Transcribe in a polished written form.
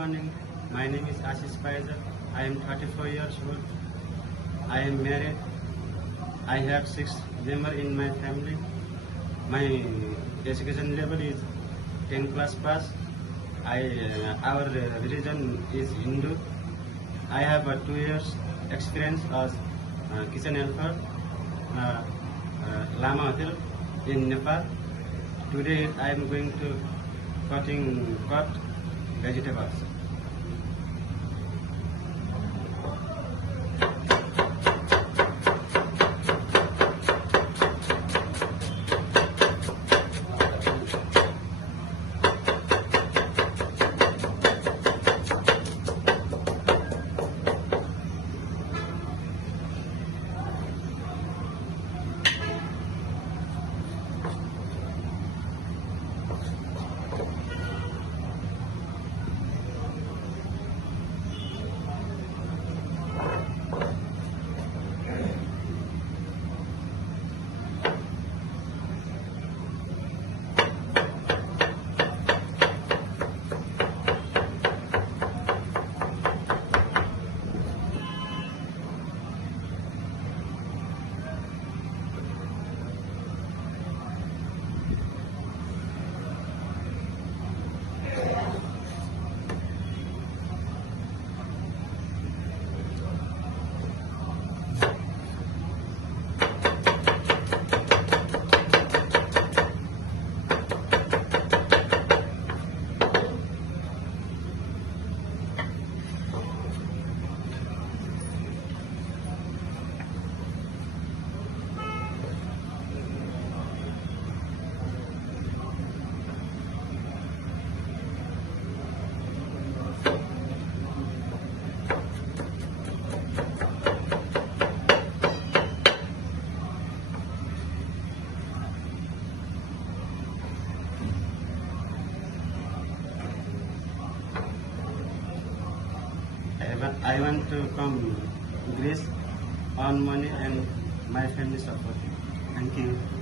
morning. My name is Ashish Paiza. I am 34 years old. I am married. I have 6 members in my family. My education level is 10 class pass. Our religion is Hindu. I have 2 years experience as kitchen helper, Lama Hill in Nepal. Today I am going to cut vegetables. I want to come Greece, earn money and my family support. Thank you.